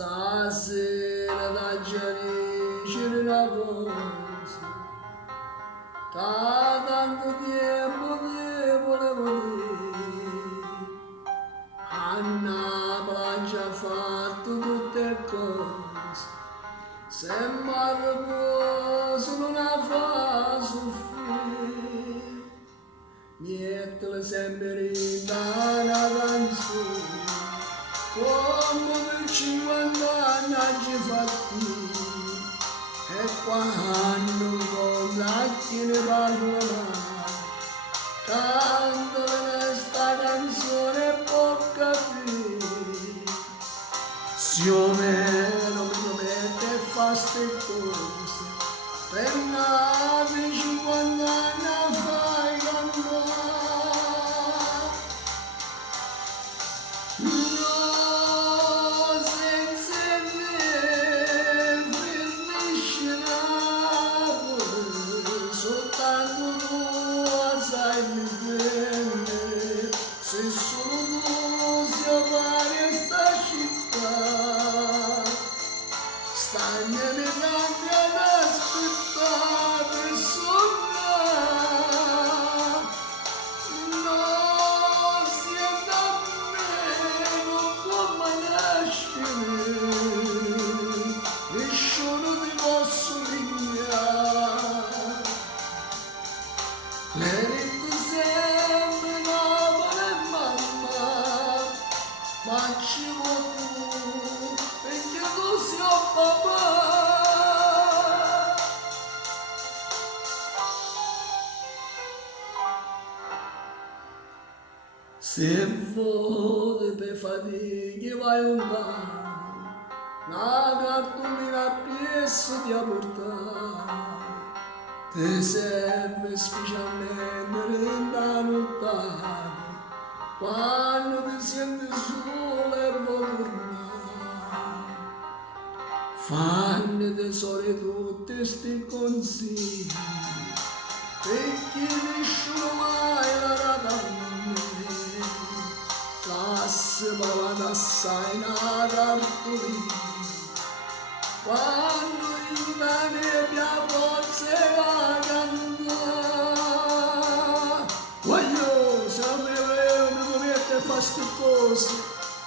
Stasera da chiariscere una cosa, da tanto tempo che volevo dire. A Napoli ha già fatto tutte cose, sembra che non la fa soffrire. Mettele sempre in una canzone, come per 50 anni ci fatti, e quando con l'occhio ne parla, tanto questa canzone può capire. Se io meno mi mette e fa ste cose, per nati 50 anni fai cantare. No, senza te finisce Napoli, soltanto tu sai difendere, se solo tu si appare sta città, stai nelle grandi ad aspettare per suonare. No, siete a me, non può mai nascere, nessuno ti posso pigliare. Le dico sempre Napoli e mamma, ma ci vuoi tu, perché tu sei un papà. Se vuoi per fatica vai lontano, la cartolina presso ti ha portato. Ti serve specialmente in da nottata, quando ti senti solo e vuoi tornare. Fanno tesoro tutti sti consigli, perché nessuno mai la dà a me. Lascia provare assai una cartolina, quando in la nebbia forse va a cantare. Voglio sapere come mette a fare ste cose,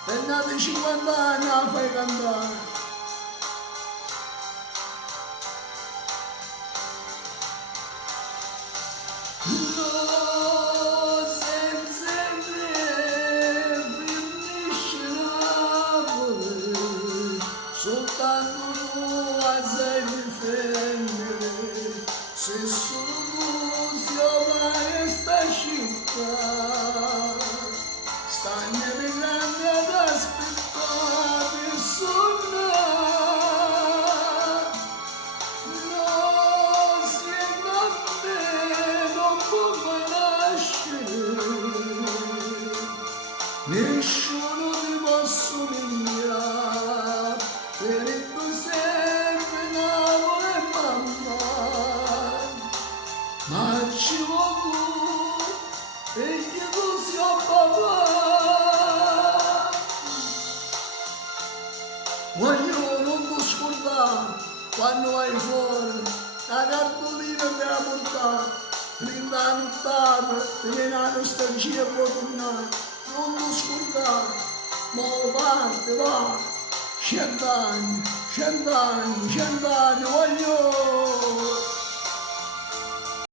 e nati 50 anni la fai cantare. No, senza te finisce Napoli, soltanto tu sai difendere, se solo tu si appare sta città, stai nelle grandi ad aspettare per suonare. No, siete a me, non può mai nascere, nessuno ti posso pigliare, per il tuo sempre Napoli e mamma, ma ci vuoi tu, perché tu sei un papà. Voglio non ti scordare, quando vai fuori, la cartolina te la portare, prima la nottata, ti viene la nostalgia e puoi tornare, non ti scordare, ma parte, va, 100 anni, 100 anni, 100 anni, voglio.